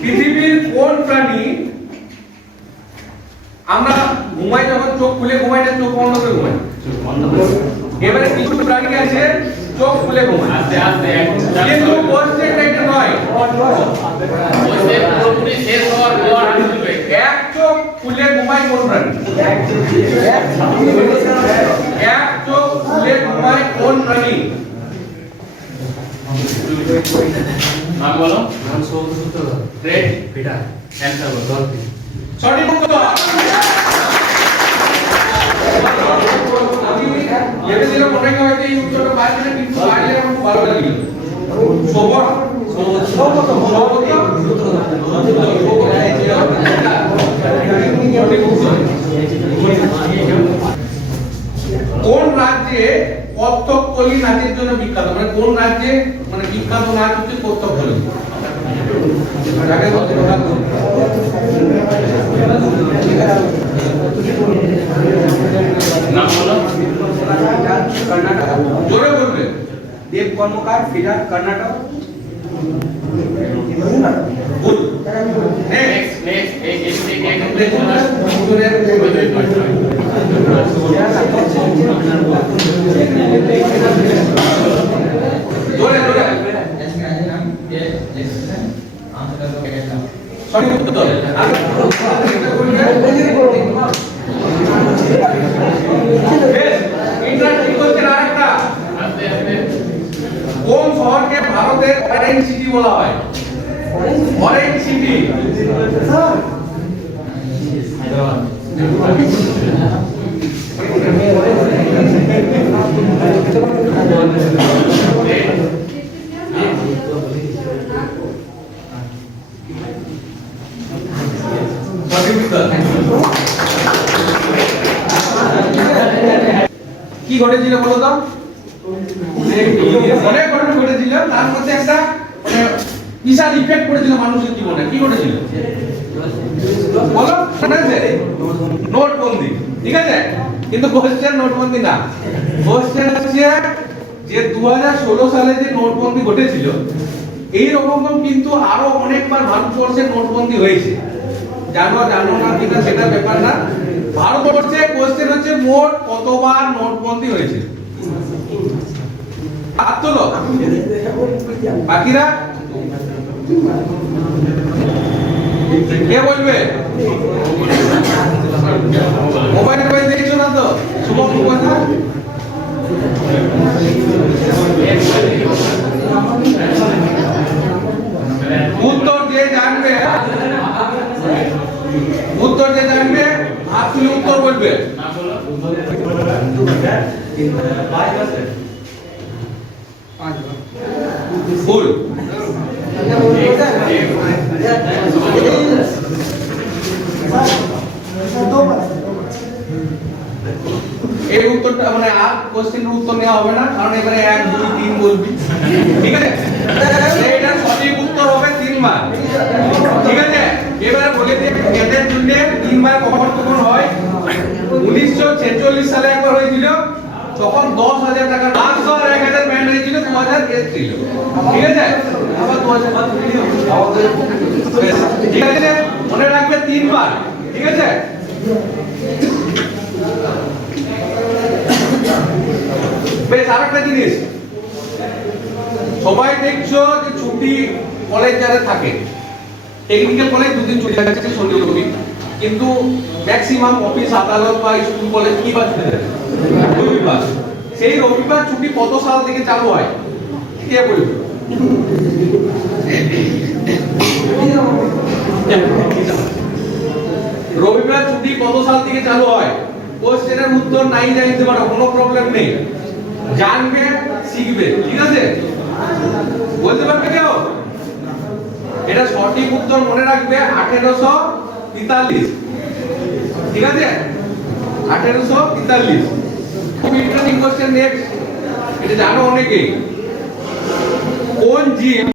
পৃথিবীর কোন প্রাণী আমরা ঘুমাই যখন চোখ খুলে ঘুমাই না চোখ বন্ধ করে ঘুমাই? এবারে কিছু প্রাণী আছে চোখ খুলে ঘুমায়। আস্তে আস্তে কিন্তু কোশ্চেনটা এটা নয়। বসে পুরোপুরি শেষ হওয়ার পর এক চোখ খুলে ঘুমায় কোন প্রাণী? এক চোখ খুলে ঘুমায় কোন প্রাণী? নাম বলো রেড অ্যান্সার বলো সঠিক উত্তর আমি ভেবেছিলাম মনে হয় এই উত্তরটা পারবে না কিন্তু পারলে আমার খুব ভালো লাগল সবর সবর কোন কত্থককলি নাচের জন্য বিখ্যাত মানে কোন রাজ্যে মানে বিখ্যাত নাচ হচ্ছে বলো জোরে বলবে Deb Karmakar feeder Karnataka next next next এই এই থেকে একদম দেখুন না, উত্তরের জোরে জোরে সঠিক উত্তর আর বেশ, interesting question আরেকটা। আস্তে আস্তে কোন শহরকে ভারতের অরেঞ্জ সিটি বলা হয়। অরেঞ্জ সিটি কি ঘটেছিল বলো তো? অনেক ঘটনা ঘটেছিল, তার মধ্যে একটা মানে বিশাল ইফেক্ট পড়েছিল মানুষের জীবনে। কি ঘটেছিল? বলো নোটবন্দি, ঠিক আছে? কিন্তু কোশ্চেন নোটবন্দি না। কোশ্চেন হচ্ছে যে দুহাজার ষোলো সালে যে নোটবন্দি ঘটেছিল এই রকম কিন্তু আরও অনেকবার ভারতবর্ষে নোটবন্দি হয়েছে। জানো জানো না কিনা সেটা ব্যাপার না। ভারতবর্ষে কোশ্চেন হচ্ছে মোট কতবার নোটবন্দি হয়েছে? তোলো বাকিরা? কে বলবে মোবাইল মোবাইল দেখছ না তো শুভ কথা উত্তর যে জানবে উত্তর যে জানবে? হাত তুলে উত্তর বলবে। এই উত্তরটা মানে আর কোশ্চেনের উত্তর নেওয়া হবে না, কারণ এবারে এক, দুই, তিন বলবি। ঠিক আছে? এটা সঠিক উত্তর হবে তিনবার। ঠিক আছে এবারে বলে দিই এদের জন্য তিনবার কখন কখন হয় উনিশশো ছেচল্লিশ সালে একবার হয়েছিল, তখন দশ হাজার টাকা পাঁচশো আর এক হাজার ব্যান্ড হয়েছিল, দু হাজার ছিল। ঠিক আছে? আবার দু হাজার ঠিক আছে, মনে রাখবে তিনবার। ঠিক আছে? বেশ, আরেকটা জিনিস। সবাই দেখছ যে ছুটি কলেজ যারা থাকে, টেকনিক্যাল কলেজ দুদিন ছুটি থাকে শনি রবি কিন্তু ম্যাক্সিমাম অফিস আদালত বা স্কুল কলেজ কি বা ছুটি থাকে রবিবার। সেই রবিবার ছুটি কত সাল থেকে চালু হয়? কে বলবে? রবিবার ছুটি কত সাল থেকে চালু হয়? কোশ্চেনের উত্তর নাই জানতে পারো, কোনো প্রবলেম নেই। জানবে, শিখবে, ঠিক আছে? বলতে পারবে কেউ? এটা সঠিক উত্তর মনে রাখবে, আঠেরোশো তেতাল্লিশ ঠিক আছে? আঠেরোশো তেতাল্লিশ খুব ইন্টারেস্টিং কোশ্চেন নেক্সট এটা জানো অনেকেই কোন জীব